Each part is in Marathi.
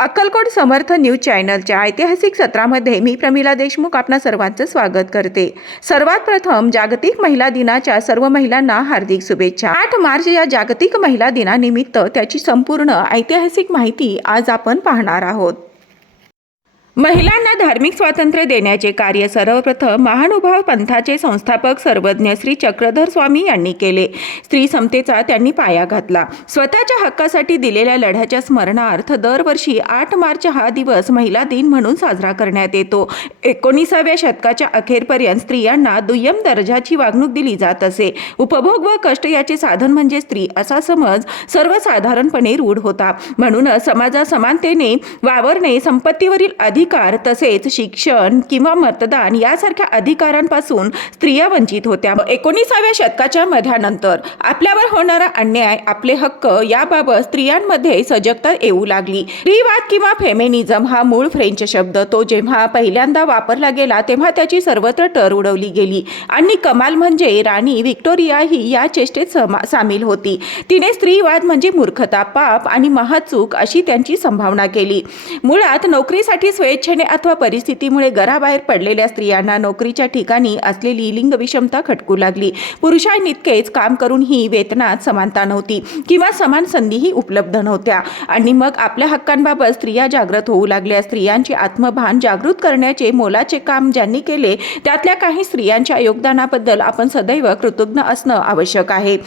अक्कलकोट समर्थ न्यूज चॅनलच्या ऐतिहासिक सत्रामध्ये मी प्रमिला देशमुख आपणा सर्वांचं स्वागत करते. सर्वात प्रथम जागतिक महिला दिनाच्या सर्व महिलांना हार्दिक शुभेच्छा. आठ मार्च या जागतिक महिला दिनानिमित्त त्याची संपूर्ण ऐतिहासिक माहिती आज आपण पाहणार आहोत. महिलांना धार्मिक स्वातंत्र्य देण्याचे कार्य सर्वप्रथम महानुभाव पंथाचे संस्थापक सर्वज्ञ श्री चक्रधर स्वामी यांनी केले. स्त्री समतेचा त्यांनी पाया घातला. स्वतःच्या हक्कासाठी दिलेल्या लढ्याच्या स्मरणार्थ दरवर्षी आठ मार्च हा दिवस महिला दिन म्हणून साजरा करण्यात येतो. एकोणीसाव्या शतकाच्या अखेरपर्यंत स्त्रियांना दुय्यम दर्जाची वागणूक दिली जात असे. उपभोग व कष्ट याचे साधन म्हणजे स्त्री असा समज सर्वसाधारणपणे रूढ होता. म्हणूनच समाजा समानतेने वावरणे संपत्तीवरील अधिक अधिकार तसेच शिक्षण किंवा मतदान यासारख्या अधिकारांपासून स्त्रिया वंचित होत्या. एकोणीसाव्या शतकाच्या मध्यानंतर आपल्यावर होणारा अन्याय आपले हक्क याबाबत स्त्रियांमध्ये सजगता येऊ लागली. स्त्रीवाद किंवा फेमिनिझम हा मूळ फ्रेंच शब्द. तो जेव्हा पहिल्यांदा वापरला गेला तेव्हा त्याची सर्वत्र टर उडवली गेली. आणि कमाल म्हणजे राणी व्हिक्टोरिया ही या चेष्टेत समा सामील होती. तिने स्त्रीवाद म्हणजे मूर्खता पाप आणि महाचूक अशी त्यांची संभावना केली. मुळात नोकरीसाठी स्वेच्छेने अथवा परिस्थितीमुळे घराबाहेर पडलेल्या स्त्रियांना नोकरीच्या ठिकाणी असलेली लिंग विषमता खटकू लागली. पुरुषांइतकेच काम करूनही वेतनात समानता नव्हती किंवा समान संधीही उपलब्ध नव्हत्या. आणि मग आपल्या हक्कांबाबत स्त्रिया जागृत होऊ लागल्या. स्त्रियांचे आत्मभान जागृत करण्याचे मोलाचे काम ज्यांनी केले त्यातल्या काही स्त्रियांच्या योगदानाबद्दल आपण सदैव कृतज्ञ असणं आवश्यक आहे.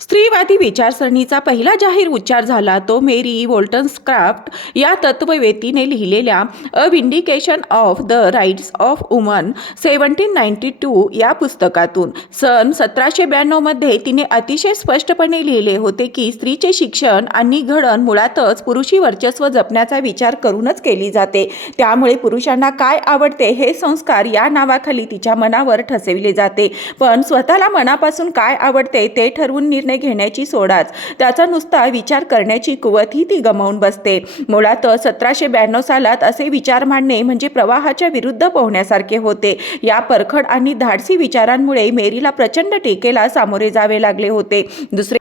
स्त्रीवादी विचारसरणीचा पहिला जाहीर उच्चार झाला तो मेरी वोल्टन स्क्राफ्ट या तत्ववेतीने लिहिलेल्या a vindication of the rights of woman seventeen ninety two या पुस्तकातून. सन सतराशे ब्याण्णवमध्ये तिने अतिशय स्पष्टपणे लिहिले होते की स्त्रीचे शिक्षण आणि घडण मुळातच पुरुषी वर्चस्व जपण्याचा विचार करूनच केली जाते. त्यामुळे पुरुषांना काय आवडते हे संस्कार या नावाखाली तिच्या मनावर ठसविले जाते. पण स्वतःला मनापासून काय आवडते ते ठरवून निर्णय घेण्याची सोडाच. त्याचा नुसता विचार करण्याची कुवतही ती गमावून बसते. मुळात सतराशे ब्याण्णव सालात असे विचार मांडणे म्हणजे प्रवाहाच्या विरुद्ध पोहण्यासारखे होते. या परखड आणि धाडसी विचारांमुळे मेरीला प्रचंड टीकेला सामोरे जावे लागले होते. दुसरे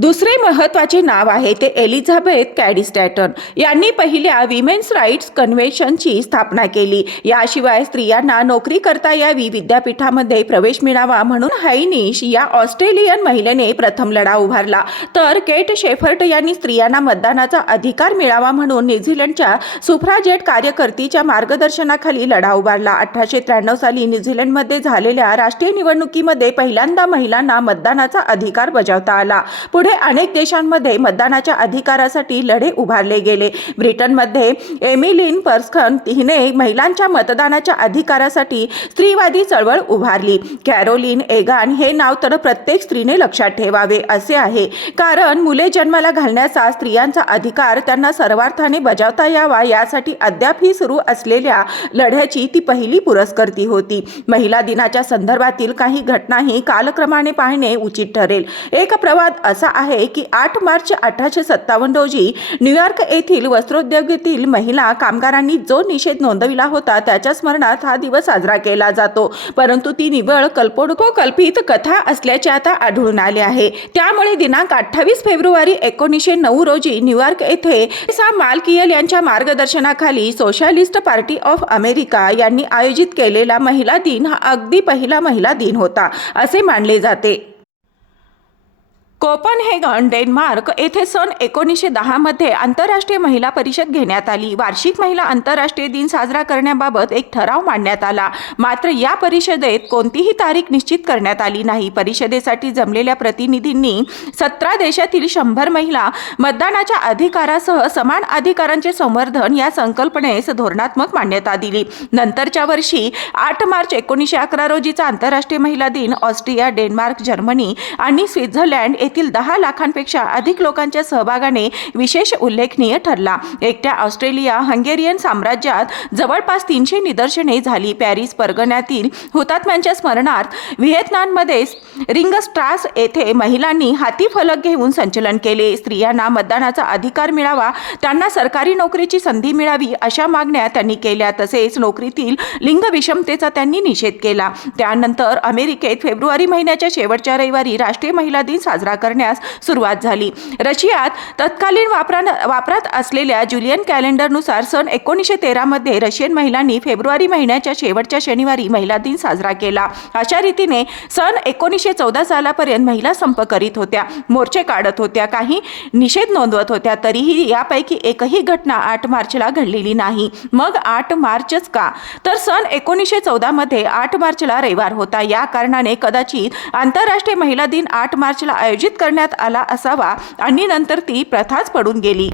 दुसरे महत्त्वाचे नाव आहे ते एलिझाबेथ कॅडिस्टॅटन. यांनी पहिल्या विमेन्स राईट्स कन्व्हेन्शनची स्थापना केली. याशिवाय स्त्रियांना नोकरी करता यावी विद्यापीठामध्ये प्रवेश मिळावा म्हणून हायनिश या ऑस्ट्रेलियन महिलेने प्रथम लढा उभारला. तर केट शेफर्ट यांनी स्त्रियांना मतदानाचा अधिकार मिळावा म्हणून न्यूझीलंडच्या सुफ्राजेट कार्यकर्तीच्या मार्गदर्शनाखाली लढा उभारला. अठराशे त्र्याण्णव साली न्यूझीलंडमध्ये झालेल्या राष्ट्रीय निवडणुकीमध्ये पहिल्यांदा महिलांना मतदानाचा अधिकार बजावता आला. पुढे अनेक देशांमध्ये मतदानाच्या अधिकारासाठी लढे उभारले गेले. ब्रिटनमध्ये एमिलिन पर्सखन हिने महिलांच्या मतदानाच्या अधिकारासाठी स्त्रीवादी चळवळ उभारली. कॅरोलिन एगान हे नाव तर प्रत्येक स्त्रीने लक्षात ठेवावे असे आहे. कारण मुले जन्माला घालण्याचा स्त्रियांचा अधिकार त्यांना सर्वार्थाने बजावता यावा यासाठी अद्यापही सुरू असलेल्या लढ्याची ती पहिली पुरस्कर्ती होती. महिला दिनाच्या संदर्भातील काही घटनाही कालक्रमाने पाहणे उचित ठरेल. एक प्रवाद असा आहे की आठ मार्च अठराशे सत्तावन्न रोजी न्यूयॉर्क येथील वस्त्रोद्योगातील महिला कामगारांनी जो निषेध नोंदविला होता त्याच्या स्मरणात हा दिवस साजरा केला जातो. परंतु ती निव्वळ कल्पोडको कल्पित कथा असल्याचे आता आढळून आले आहे. त्यामुळे दिनांक अठ्ठावीस फेब्रुवारी एकोणीसशे नऊ रोजी न्यूयॉर्क येथे सा मालकियल यांच्या मार्गदर्शनाखाली सोशलिस्ट पार्टी ऑफ अमेरिका यांनी आयोजित केलेला महिला दिन हा अगदी पहिला महिला दिन होता असे मानले जाते. कोपनहेगन डेन्मार्क येथे सन एकोणीसशे दहामध्ये आंतरराष्ट्रीय महिला परिषद घेण्यात आली. वार्षिक महिला आंतरराष्ट्रीय दिन साजरा करण्याबाबत एक ठराव मांडण्यात आला. मात्र या परिषदेत कोणतीही तारीख निश्चित करण्यात आली नाही. परिषदेसाठी जमलेल्या प्रतिनिधींनी सतरा देशातील शंभर महिला मतदानाच्या अधिकारासह समान अधिकारांचे संवर्धन या संकल्पनेस धोरणात्मक मान्यता दिली. नंतरच्या वर्षी आठ मार्च एकोणीसशे अकरा रोजीचा आंतरराष्ट्रीय महिला दिन ऑस्ट्रिया डेन्मार्क जर्मनी आणि स्वित्झर्लंड येथील दहा लाखांपेक्षा अधिक लोकांच्या सहभागाने विशेष उल्लेखनीय ठरला. एकट्या ऑस्ट्रेलिया हंगेरियन साम्राज्यात जवळपास तीनशे निदर्शने झाली. पॅरिस परगण्यातील हुतात्म्यांच्या स्मरणार्थ व्हिएतनाममध्ये रिंगस्ट्रास येथे महिलांनी हाती फलक घेऊन संचलन केले. स्त्रियांना मतदानाचा अधिकार मिळावा त्यांना सरकारी नोकरीची संधी मिळावी अशा मागण्या त्यांनी केल्या. तसेच नोकरीतील लिंग विषमतेचा त्यांनी निषेध केला. त्यानंतर अमेरिकेत फेब्रुवारी महिन्याच्या शेवटच्या रविवारी राष्ट्रीय महिला दिन साजरा करण्यास सुरुवात झाली. रशियात तत्कालीन वापरा वापरात असलेल्या जुलियन कॅलेंडरनुसार सन एकोणीसशे तेरामध्ये रशियन महिलांनी फेब्रुवारी महिन्याच्या शेवटच्या शनिवारी महिला दिन साजरा केला. अशा रीतीने सन एकोणीसशे चौदा सालापर्यंत महिला संप करीत होत्या. मोर्चे काढत होत्या. काही निषेध नोंदवत होत्या. तरीही यापैकी एकही घटना आठ मार्चला घडलेली नाही. मग आठ मार्चच का? तर सन एकोणीसशे चौदामध्ये आठ मार्चला रविवार होता. या कारणाने कदाचित आंतरराष्ट्रीय महिला दिन आठ मार्चला आयोजित करण्यात आला असावा आणि नंतर ती प्रथाच पडून गेली.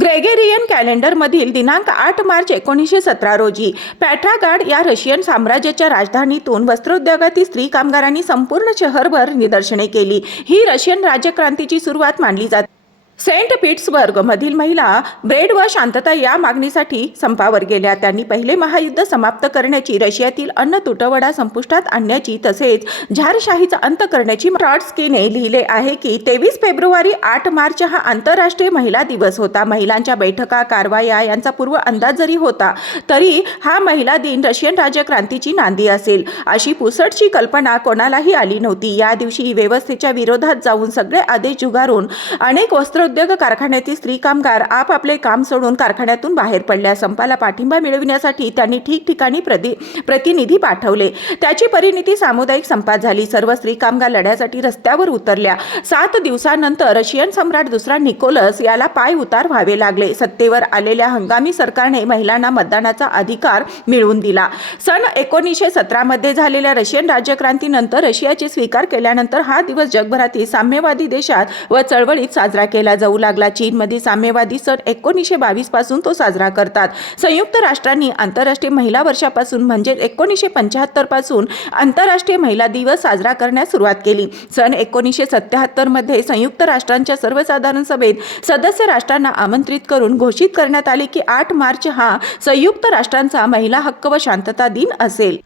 ग्रेगेरियन कॅलेंडरमधील दिनांक आठ मार्च एकोणीसशे सतरा रोजी पॅट्रागाड या रशियन साम्राज्याच्या राजधानीतून वस्त्रोद्योगातील स्त्री कामगारांनी संपूर्ण शहरभर निदर्शने केली. ही रशियन राज्यक्रांतीची सुरुवात मानली जाते सेंट पिट्सबर्गमधील महिला ब्रेड व शांतता या मागणीसाठी संपावर गेल्या. त्यांनी पहिले महायुद्ध समाप्त करण्याची रशियातील अन्न तुटवडा संपुष्टात आणण्याची तसेच झारशाहीचा अंत करण्याची ट्रॉट्स्कीने लिहिले आहे की तेवीस फेब्रुवारी आठ मार्च हा आंतरराष्ट्रीय महिला दिवस होता. महिलांच्या बैठका कारवाया यांचा पूर्व अंदाज जरी होता तरी हा महिला दिन रशियन राज्यक्रांतीची नांदी असेल. अशी पुसटची कल्पना कोणालाही आली नव्हती. या दिवशी व्यवस्थेच्या विरोधात जाऊन सगळे आदेश जुगारून अनेक वस्त्र उद्योग कारखान्यातील स्त्री कामगार आपापले काम सोडून कारखान्यातून बाहेर पडल्या. संपाला पाठिंबा मिळविण्यासाठी त्यांनी ठिकठिकाणी प्रति प्रतिनिधी पाठवले. त्याची परिणिती सामुदायिक संपात झाली. सर्व स्त्री कामगार लढ्यासाठी रस्त्यावर उतरल्या. सात दिवसानंतर रशियन सम्राट दुसरा निकोलस याला पाय उतार व्हावे लागले. सत्तेवर आलेल्या हंगामी सरकारने महिलांना मतदानाचा अधिकार मिळवून दिला. सन एकोणीसशे सतरामध्ये झालेल्या रशियन राज्यक्रांतीनंतर रशियाचे स्वीकार केल्यानंतर हा दिवस जगभरातील साम्यवादी देशात व चळवळीत साजरा केला जाऊ लागला. चीनमध्ये साम्यवादी सण एकोणीसशे बावीसपासून तो साजरा करतात. संयुक्त राष्ट्रांनी आंतरराष्ट्रीय महिला वर्षापासून म्हणजे एकोणीसशे पंच्याहत्तरपासून आंतरराष्ट्रीय महिला दिवस साजरा करण्यास सुरुवात केली. सन एकोणीसशे सत्त्याहत्तरमध्ये संयुक्त राष्ट्रांच्या सर्वसाधारण सभेत सदस्य राष्ट्रांना आमंत्रित करून घोषित करण्यात आले की आठ मार्च हा संयुक्त राष्ट्रांचा महिला हक्क व शांतता दिन असेल.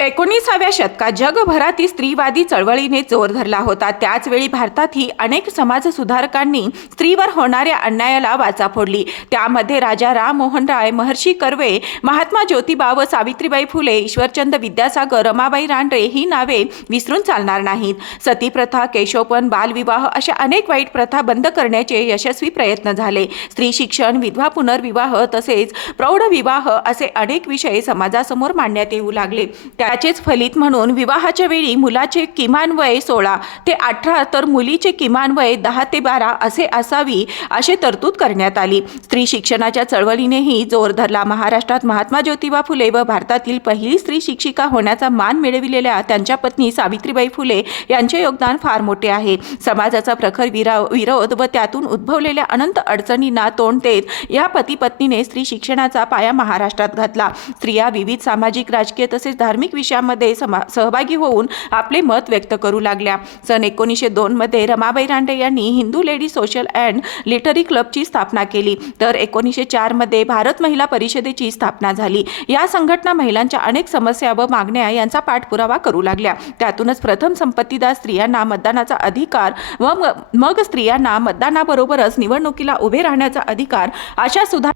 एकोणीसाव्या शतकात जगभरातील स्त्रीवादी चळवळीने जोर धरला होता. त्याचवेळी भारतातही अनेक समाजसुधारकांनी स्त्रीवर होणाऱ्या अन्यायाला वाचा फोडली. त्यामध्ये राजा राम मोहन राय महर्षी कर्वे महात्मा ज्योतिबा व सावित्रीबाई फुले ईश्वरचंद विद्यासागर रमाबाई रानडे ही नावे विसरून चालणार नाहीत. सतीप्रथा केशोपन बालविवाह अशा अनेक वाईट प्रथा बंद करण्याचे यशस्वी प्रयत्न झाले. स्त्री शिक्षण विधवा पुनर्विवाह तसेच प्रौढ विवाह असे अनेक विषय समाजासमोर मांडण्यात येऊ लागले. त्याचेच फलित म्हणून विवाहाच्या वेळी मुलाचे किमान वय सोळा ते अठरा तर मुलीचे किमान वय दहा ते बारा असे असावी असे तरतूद करण्यात आली. स्त्री शिक्षणाच्या चळवळीनेही जोर धरला महाराष्ट्रात महात्मा ज्योतिबा फुले व भारतातील पहिली स्त्री शिक्षिका होण्याचा मान मिळविलेल्या त्यांच्या पत्नी सावित्रीबाई फुले यांचे योगदान फार मोठे आहे. समाजाचा प्रखर विरा विरोध व त्यातून उद्भवलेल्या अनंत अडचणींना तोंड देत या पती पत्नीने स्त्री शिक्षणाचा पाया महाराष्ट्रात घातला. स्त्रिया विविध सामाजिक राजकीय तसेच धार्मिक विषयांमध्ये समा सहभागी होऊन आपले मत व्यक्त करू लागल्या. सन एकोणीसशे दोनमध्ये रमाबाई रांडे यांनी Hindu lady social and literary क्लबची स्थापना केली. तर एकोणीसशे चारमध्ये भारत महिला परिषदेची स्थापना झाली. या संघटना महिलांच्या अनेक समस्या व मागण्या यांचा पाठपुरावा करू लागल्या. त्यातूनच प्रथम संपत्तीदार स्त्रियांना मतदानाचा अधिकार व मग स्त्रियांना मतदानाबरोबरच निवडणुकीला उभे राहण्याचा अधिकार अशा सुधार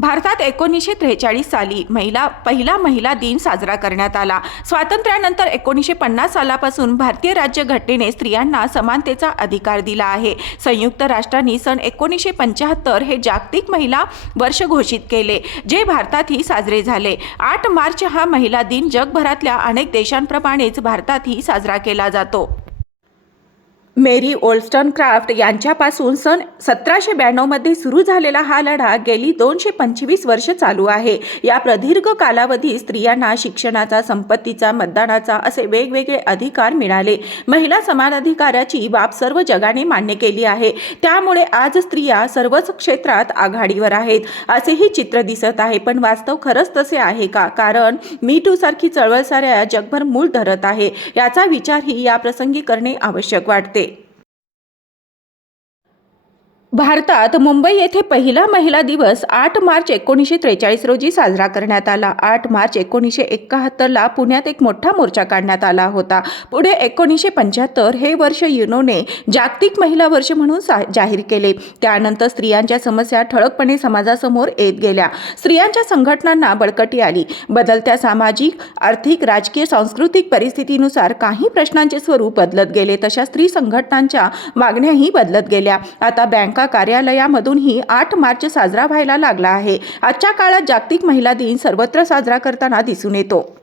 भारतात एकोणीसशे त्रेचाळीस साली महिला पहिला महिला दिन साजरा करण्यात आला. स्वातंत्र्यानंतर एकोणीसशे पन्नास सालापासून भारतीय राज्यघटनेने स्त्रियांना समानतेचा अधिकार दिला आहे. संयुक्त राष्ट्रांनी सन एकोणीसशे पंच्याहत्तर हे जागतिक महिला वर्ष घोषित केले जे भारतातही साजरे झाले. आठ मार्च हा महिला दिन जगभरातल्या अनेक देशांप्रमाणेच भारतातही साजरा केला जातो. मेरी ओल्स्टन क्राफ्ट यांच्यापासून सन सतराशे ब्याण्णवमध्ये सुरू झालेला हा लढा गेली दोनशे पंचवीस वर्ष चालू आहे. या प्रदीर्घ कालावधीत स्त्रियांना शिक्षणाचा संपत्तीचा मतदानाचा असे वेगवेगळे अधिकार मिळाले. महिला समान अधिकाराची बाब सर्व जगाने मान्य केली आहे. त्यामुळे आज स्त्रिया सर्वच क्षेत्रात आघाडीवर आहेत. असेही चित्र दिसत आहे पण वास्तव खरंच तसे आहे का? कारण मी टू सारखी चळवळ साऱ्या जगभर मूळ धरत आहे. याचा विचारही या प्रसंगी करणे आवश्यक वाटते. भारतात मुंबई येथे पहिला महिला दिवस आठ मार्च एकोणीसशे त्रेचाळीस रोजी साजरा करण्यात आला. आठ मार्च एकोणीसशे एकाहत्तरला पुण्यात एक मोठा मोर्चा काढण्यात आला होता. पुढे एकोणीसशे पंच्याहत्तर हे वर्ष युनोने जागतिक महिला वर्ष म्हणून सा जाहीर केले. त्यानंतर स्त्रियांच्या समस्या ठळकपणे समाजासमोर येत गेल्या. स्त्रियांच्या संघटनांना बळकटी आली. बदलत्या सामाजिक आर्थिक राजकीय सांस्कृतिक परिस्थितीनुसार काही प्रश्नांचे स्वरूप बदलत गेले तशा स्त्री संघटनांच्या मागण्याही बदलत गेल्या. आता बँक कार्यालयामधूनही आठ मार्च साजरा व्हायला लागला आहे. आजच्या काळात जागतिक महिला दिन सर्वत्र साजरा करताना दिसून येतो.